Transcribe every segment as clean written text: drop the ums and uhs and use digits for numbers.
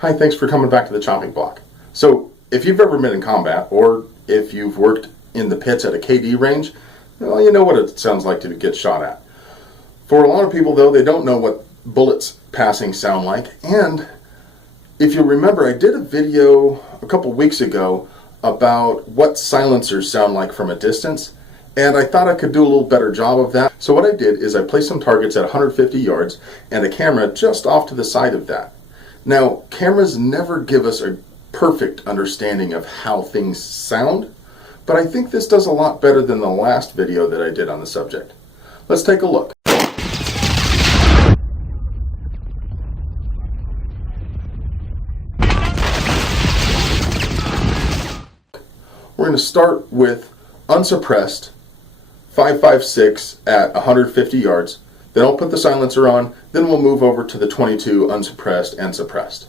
Hi, thanks for coming back to the chopping block. So, if you've ever been in combat, or if you've worked in the pits at a KD range, well, you know what it sounds like to get shot at. For a lot of people, though, they don't know what bullets passing sound like. And if you remember, I did a video a couple weeks ago about what silencers sound like from a distance, and I thought I could do a little better job of that. So what I did is I placed some targets at 150 yards and a camera just off to the side of that. Now, cameras never give us a perfect understanding of how things sound, but I think this does a lot better than the last video that I did on the subject. Let's take a look. We're going to start with unsuppressed 5.56 at 150 yards. Then I'll put the silencer on, then we'll move over to the 22 unsuppressed and suppressed.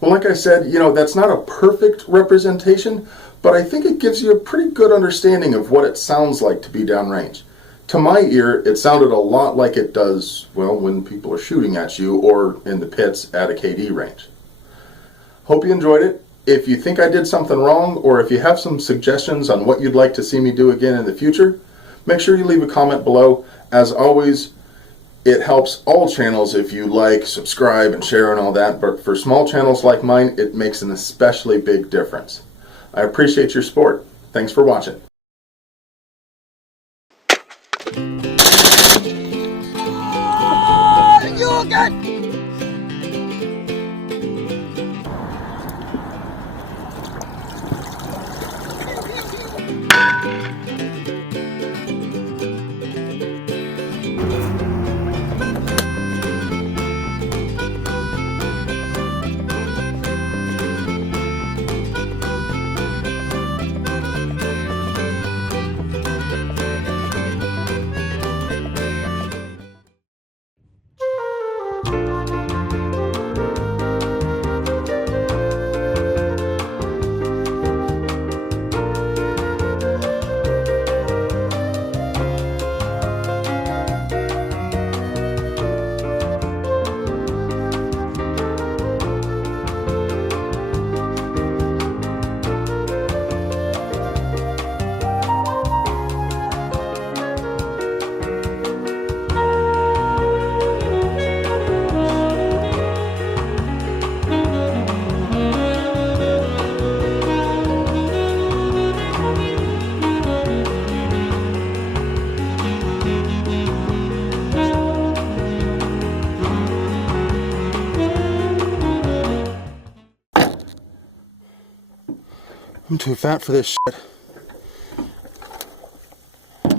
Well, like I said, that's not a perfect representation, but I think it gives you a pretty good understanding of what it sounds like to be downrange. To my ear, it sounded a lot like it does, well, when people are shooting at you or in the pits at a KD range. Hope you enjoyed it. If you think I did something wrong, or if you have some suggestions on what you'd like to see me do again in the future, make sure you leave a comment below. As always, it helps all channels if you like, subscribe, and share and all that, but for small channels like mine, it makes an especially big difference. I appreciate your support. Thanks for watching. You got I'm too fat for this shit.